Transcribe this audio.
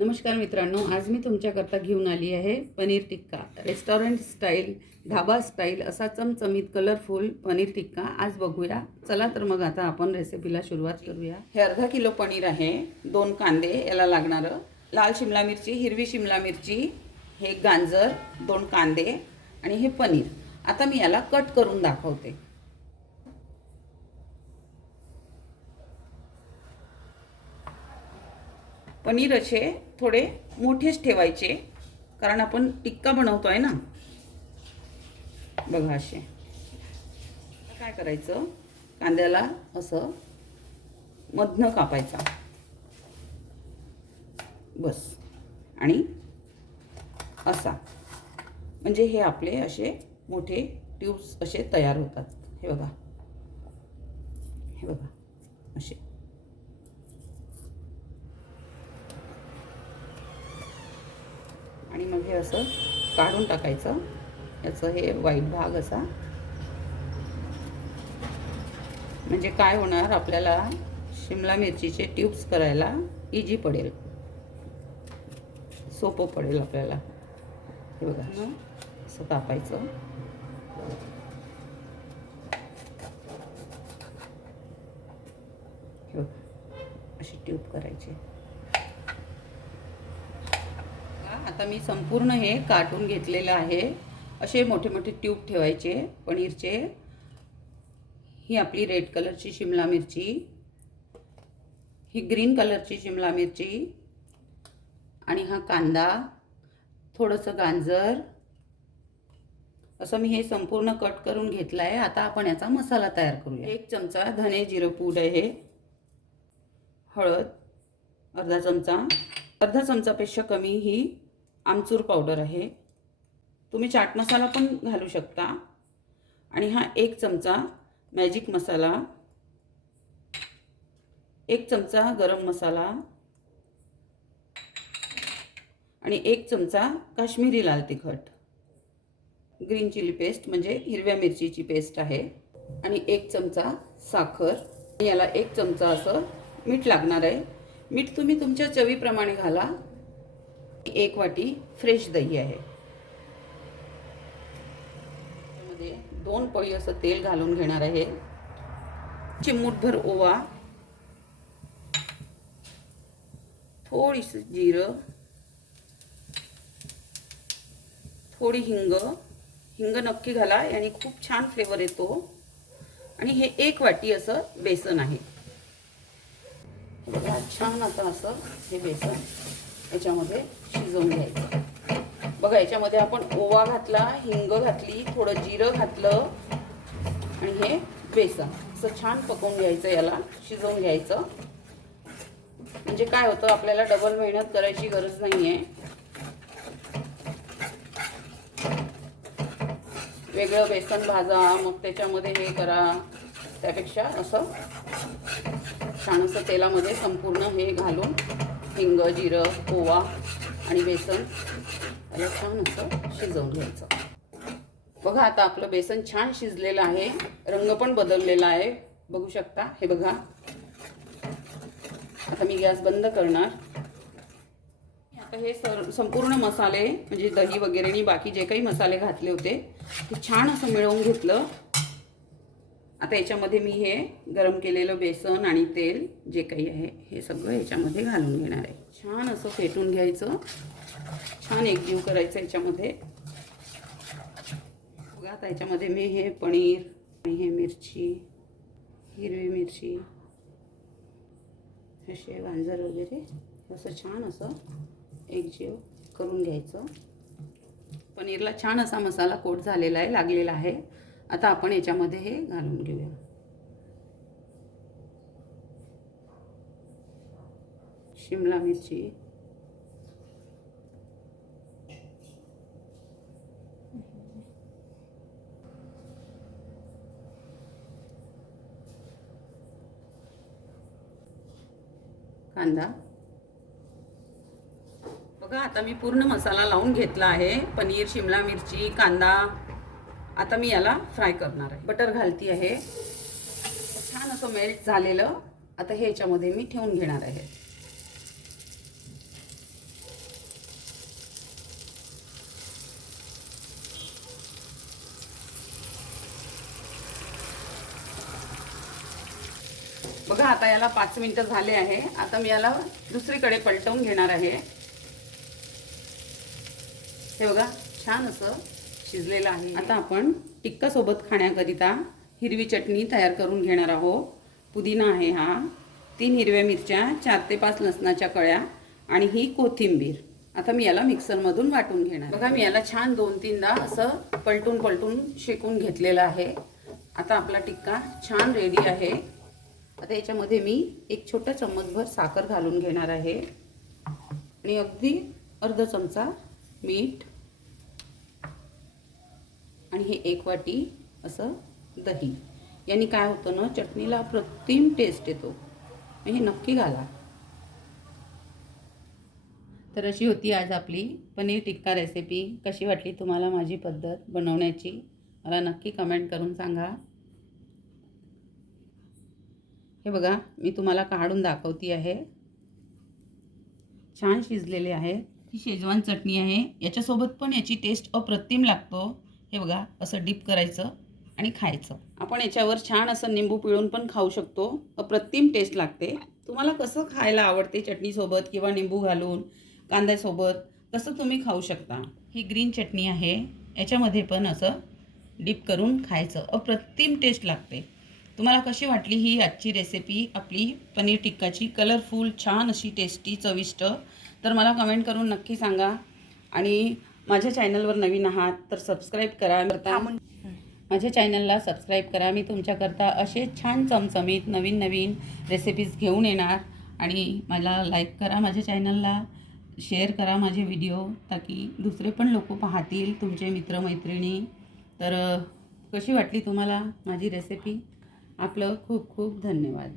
नमस्कार मित्रांनो, आज मी तुमच्याकरता घेऊन आली आहे paneer tikka. Restaurant style, dhaba style असा चमचमीत कलरफुल पनीर टिक्का आज बघूया. चला तर मग आता आपण रेसिपीला सुरुवात करूया. हे अर्धा किलो पनीर आहे, 2 कांदे याला लागणारं, लाल शिमला मिरची, हिरवी शिमला मिरची, हे गाजर, 2 कांदे आणि हे पनीर. आता मी याला कट करून दाखवते. पनीर असे थोडे मोठेच ठेवायचे, कारण आपण टिक्का बनवतोय ना. बघा असे. काय करायचं, कांद्याला असं मधनं कापायचा बस, आणि असा, म्हणजे हे आपले असे मोठे ट्यूब्स असे तयार होतात. हे बघा, हे बघा असे. आणि मग हे असं काढून टाकायचं, याचं हे वाईट भाग असा. म्हणजे काय होणार, आपल्याला शिमला मिरचीचे ट्यूब्स करायला इजी पडेल, सोपं पडेल आपल्याला. हे बघा, असं कापायचं. हे बघा, अशी ट्यूब करायची. आता मी संपूर्ण हे काटून घेतलेलं आहे. असे मोठे मोठे ट्यूब ठेवायचे पनीरचे. ही आपली रेड कलरची शिमला मिरची, ही ग्रीन कलरची शिमला मिरची, आणि हा कांदा, थोडंसं गाजर, असं मी हे संपूर्ण कट करून घेतलं आहे. आता आपण याचा मसाला तयार करूया. 1 चमचा धने जिरं पूड आहे, हळद अर्धा चमचापेक्षा कमी ही आमचूर पावडर आहे. तुम्ही चाट मसाला पण घालू शकता. आणि हा 1 चमचा मॅजिक मसाला, 1 चमचा गरम मसाला, आणि 1 चमचा काश्मीरी लाल तिखट, ग्रीन चिली पेस्ट म्हणजे हिरव्या मिरचीची पेस्ट आहे, आणि 1 चमचा साखर. याला 1 चमचा असं मीठ लागणार आहे. मीठ तुम्ही तुमच्या चवीप्रमाणे घाला. 1 वाटी फ्रेश दही आहे. त्यामध्ये 2 पळी असं तेल घालून घेणार आहे. चिमूटभर ओवा, थोडीशी जिरं, थोडी हिंग नक्की घाला, याने खूप छान फ्लेवर येतो. आणि हे 1 वाटी असं बेसन आहे. बघा, छान आता असं हे बेसन याच्यामध्ये शिजवून घ्यायचं. बघा, याच्यामध्ये आपण ओवा घातला, हिंग घातली, थोडं जिरं घातलं, आणि हे बेसन असं छान पकवून घ्यायचं, याला शिजवून घ्यायचं. म्हणजे काय होतं, आपल्याला डबल मेहनत करायची गरज नाही आहे. वेगळं बेसन भाजा, मग त्याच्यामध्ये हे करा, त्यापेक्षा असं छान असं तेलामध्ये संपूर्ण हे घालून, हिंग, जिरं, ओवा आणि बेसन याला छान असं शिजवून घ्यायचं. बघा, आता आपलं बेसन छान शिजलेलं आहे, रंग पण बदललेला आहे, बघू शकता. हे बघा, आता मी गॅस बंद करणार. आता हे संपूर्ण मसाले म्हणजे दही वगैरे आणि बाकी जे काही मसाले घातले होते ते छान असं मिळवून घेतलं. आता याच्यामध्ये मी हे गरम केलेलं बेसन आणि तेल जे काही आहे हे सगळं याच्यामध्ये घालून घेणार आहे. छान असं फेटून घ्यायचं, छान एकजीव करायचं याच्यामध्ये. बघा, आता याच्यामध्ये मी हे पनीर आणि हे मिरची, हिरवी मिरची, असे गाजर वगैरे असं छान असं एकजीव करून घ्यायचं. पनीरला छान असा मसाला कोट झालेला आहे, लागलेला आहे. आता आपण याच्यामध्ये हे घालून घेऊया. शिमला मिरची, कांदा. बघा, आता मी पूर्ण मसाला लावून घेतला आहे. पनीर, शिमला मिरची, कांदा. आता मी याला फ्राय करणार आहे. बटर घालती आहे, छान असं मेल्ट झालेलं. आता हे याच्यामध्ये मी ठेवून घेणार आहे. बघा आता याला 5 मिनिटं झाले आहे. आता मी याला दुसरीकडे पलटवून घेणार आहे. हे बघा छान असं शिजलेलं आहे. आता आपण टिक्का सोबत खाण्याकरिता हिरवी चटणी तयार करून घेणार आहोत. पुदिना आहे हा, 3 हिरव्या मिरच्या, 4 ते 5 लसणाच्या कळ्या आणि ही कोथिंबीर. आता मी याला मिक्सरमधून वाटून घेणार. बघा मी याला छान 2-3दा असं पलटून शेकून घेतलेलं आहे. आता आपला टिक्का छान रेडी आहे. आता याच्यामध्ये मी 1 छोटा चम्मचभर साखर घालून घेणार आहे आणि अगदी अर्धा चमचा मीठ आणि हे 1 वाटी असं दही. याने काय होतं ना, चटणीला अप्रतिम टेस्ट येतो. हे नक्की घाला. तर अशी होती आज आपली पनीर टिक्का रेसिपी. कशी वाटली तुम्हाला माझी पद्धत बनवण्याची मला नक्की कमेंट करून सांगा. हे बघा मी तुम्हाला काढून दाखवती आहे. छान शिजलेले आहे. ही शेजवान चटणी आहे. याच्यासोबत पण याची टेस्ट अप्रतिम लागतो. हे बघा असं डीप करायचं आणि खायचं. आपण याच्यावर छान असं निंबू पिळून पण खाऊ शकतो. अप्रतिम टेस्ट लागते. तुम्हाला कसं खायला आवडते, चटणीसोबत किंवा निंबू घालून, कांद्यासोबत, तसं तुम्ही खाऊ शकता. ही ग्रीन चटणी आहे. याच्यामध्ये पण असं डीप करून खायचं. अप्रतिम टेस्ट लागते. तुम्हाला कशी वाटली ही आजची रेसिपी आपली पनीर टिक्काची, कलरफुल, छान अशी टेस्टी, चविष्ट? तर मला कमेंट करून नक्की सांगा. आणि माझ्या चॅनलवर नवीन आहात तर सबस्क्राईब करा. माझ्या चॅनलला सबस्क्राईब करा. मी तुमच्याकरता असे छान चमचमीत नवीन रेसिपीज घेऊन येणार. आणि मला लाईक करा, माझ्या चॅनलला शेअर करा माझे व्हिडिओ, ताकी दुसरे पण लोक पाहतील, तुमचे मित्रमैत्रिणी. तर कशी वाटली तुम्हाला माझी रेसिपी? आपलं खूप खूप धन्यवाद.